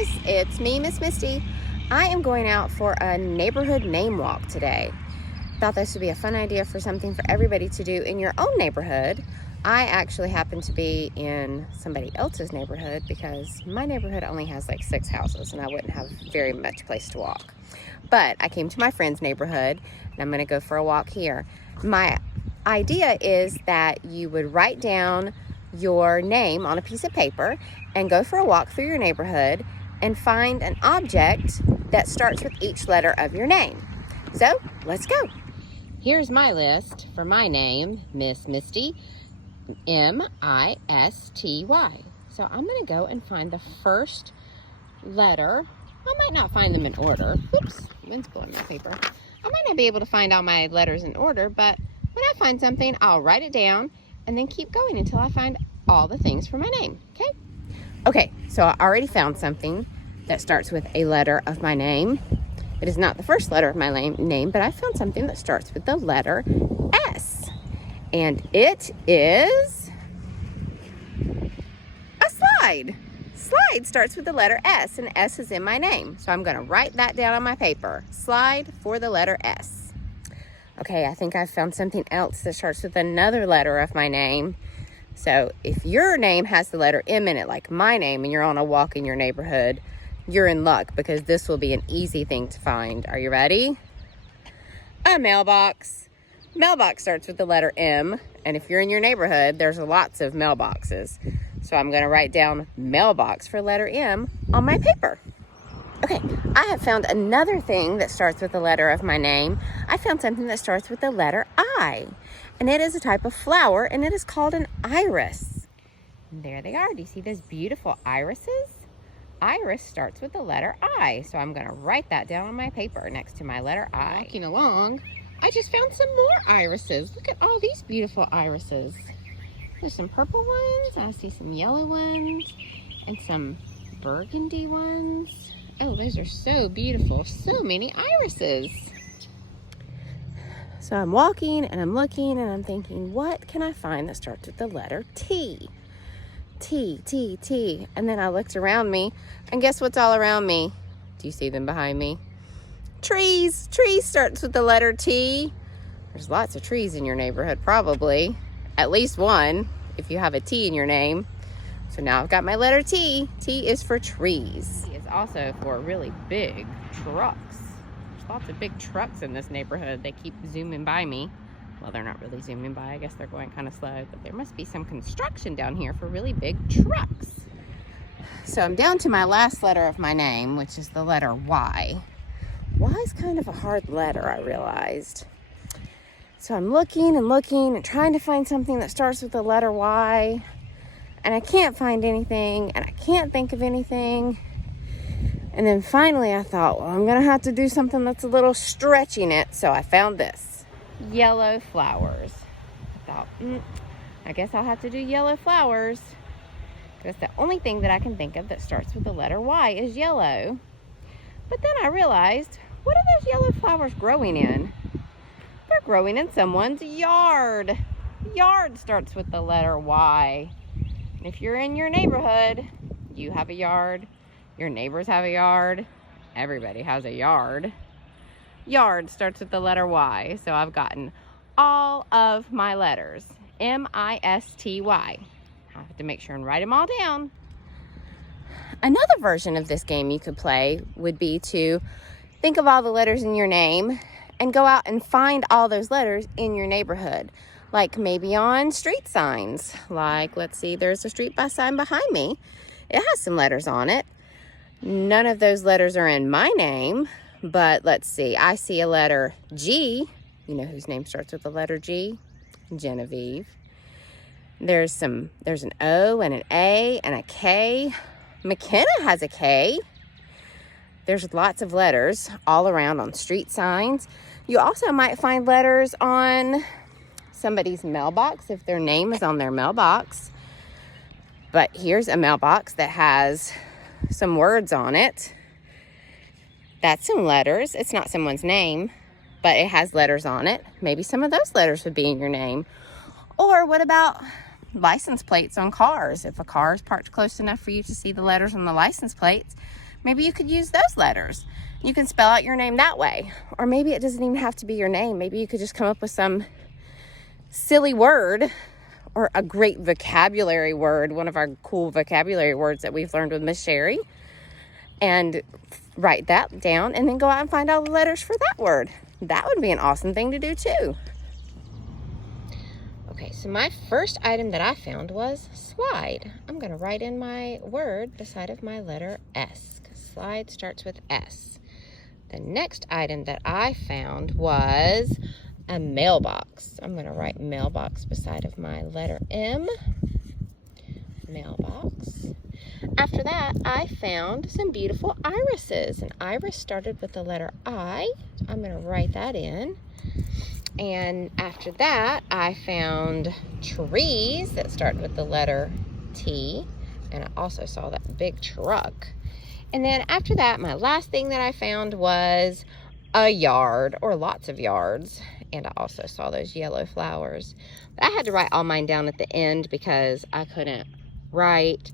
guys, it's me, Miss Misty. I am going out for a neighborhood name walk today. Thought this would be a fun idea for something for everybody to do in your own neighborhood. I actually happen to be in somebody else's neighborhood because my neighborhood only has like 6 houses and I wouldn't have very much place to walk. But I came to my friend's neighborhood and I'm gonna go for a walk here. My idea is that you would write down your name on a piece of paper and go for a walk through your neighborhood and find an object that starts with each letter of your name. So let's go. Here's my list for my name, Miss Misty, M-I-S-T-Y. So I'm gonna go and find the first letter. I might not find them in order. Oops, wind's blowing my paper. I might not be able to find all my letters in order, but when I find something, I'll write it down and then keep going until I find all the things for my name, okay? Okay, so I already found something that starts with a letter of my name. It is not the first letter of my name, but I found something that starts with the letter S. And it is a slide. Slide starts with the letter S, and S is in my name. So I'm gonna write that down on my paper. Slide for the letter S. Okay, I think I found something else that starts with another letter of my name. So if your name has the letter M in it, like my name, and you're on a walk in your neighborhood, you're in luck because this will be an easy thing to find. Are you ready? A mailbox. Mailbox starts with the letter M, and if you're in your neighborhood, there's lots of mailboxes. So I'm going to write down mailbox for letter M on my paper. Okay, I have found another thing that starts with the letter of my name. I found something that starts with the letter I, and it is a type of flower, and it is called an iris. And there they are. Do you see those beautiful irises? Iris starts with the letter I, so I'm going to write that down on my paper next to my letter I. Walking along, I just found some more irises. Look at all these beautiful irises. There's some purple ones, I see some yellow ones, and some burgundy ones. Oh, those are so beautiful. So many irises. So I'm walking and I'm looking and I'm thinking, what can I find that starts with the letter T? T, T, T. And then I looked around me, and guess what's all around me? Do you see them behind me? Trees. Trees starts with the letter T. There's lots of trees in your neighborhood, probably. At least one, if you have a T in your name. So now I've got my letter T. T is for trees. T is also for really big trucks. There's lots of big trucks in this neighborhood. They keep zooming by me. Well, they're not really zooming by. I guess they're going kind of slow, but there must be some construction down here for really big trucks. So I'm down to my last letter of my name, which is the letter Y. Y is kind of a hard letter, I realized. So I'm looking and looking and trying to find something that starts with the letter Y, and I can't find anything, and I can't think of anything. And then finally I thought, well, I'm gonna have to do something that's a little stretching it, so I found this. Yellow flowers. I thought, I guess I'll have to do yellow flowers. Because the only thing that I can think of that starts with the letter Y is yellow. But then I realized, what are those yellow flowers growing in? They're growing in someone's yard. Yard starts with the letter Y. And if you're in your neighborhood, you have a yard, your neighbors have a yard, everybody has a yard. Yard starts with the letter Y, so I've gotten all of my letters, M-I-S-T-Y. I have to make sure and write them all down. Another version of this game you could play would be to think of all the letters in your name and go out and find all those letters in your neighborhood. Like maybe on street signs. Like, let's see, there's a street sign behind me. It has some letters on it. None of those letters are in my name, but let's see. I see a letter G. You know whose name starts with the letter G? Genevieve. There's an O and an A and a K. McKenna has a K. There's lots of letters all around on street signs. You also might find letters on somebody's mailbox if their name is on their mailbox. But here's a mailbox that has some words on it. That's some letters. It's not someone's name, but it has letters on it. Maybe some of those letters would be in your name. Or what about license plates on cars? If a car is parked close enough for you to see the letters on the license plates, maybe you could use those letters. You can spell out your name that way. Or maybe it doesn't even have to be your name. Maybe you could just come up with some silly word or a great vocabulary word, one of our cool vocabulary words that we've learned with Miss Sherry, and write that down and then go out and find all the letters for that word. That would be an awesome thing to do too. Okay, so my first item that I found was slide. I'm going to write in my word beside of my letter S, because slide starts with S. The next item that I found was a mailbox. I'm going to write mailbox beside of my letter M. Mailbox. After that, I found some beautiful irises. An iris started with the letter I. I'm going to write that in. And after that, I found trees that started with the letter T. And I also saw that big truck. And then after that, my last thing that I found was a yard, or lots of yards. And I also saw those yellow flowers. But I had to write all mine down at the end because I couldn't write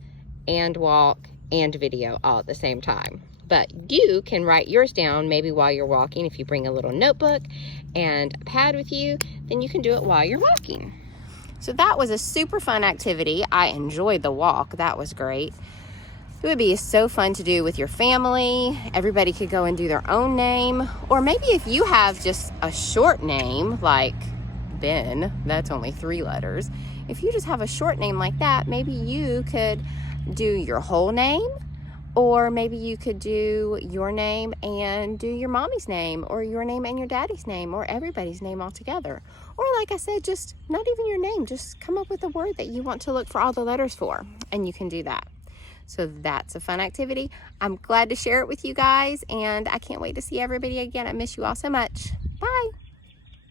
and walk and video all at the same time. But you can write yours down maybe while you're walking. If you bring a little notebook and a pad with you, then you can do it while you're walking. So that was a super fun activity. I enjoyed the walk. That was great. It would be so fun to do with your family. Everybody could go and do their own name. Or maybe if you have just a short name like Ben, that's only 3 letters. If you just have a short name like that, maybe you could do your whole name, or maybe you could do your name and do your mommy's name, or your name and your daddy's name, or everybody's name all together. Or like I said, just not even your name, just come up with a word that you want to look for all the letters for, and you can do that. So that's a fun activity. I'm glad to share it with you guys, and I can't wait to see everybody again. I miss you all so much. Bye.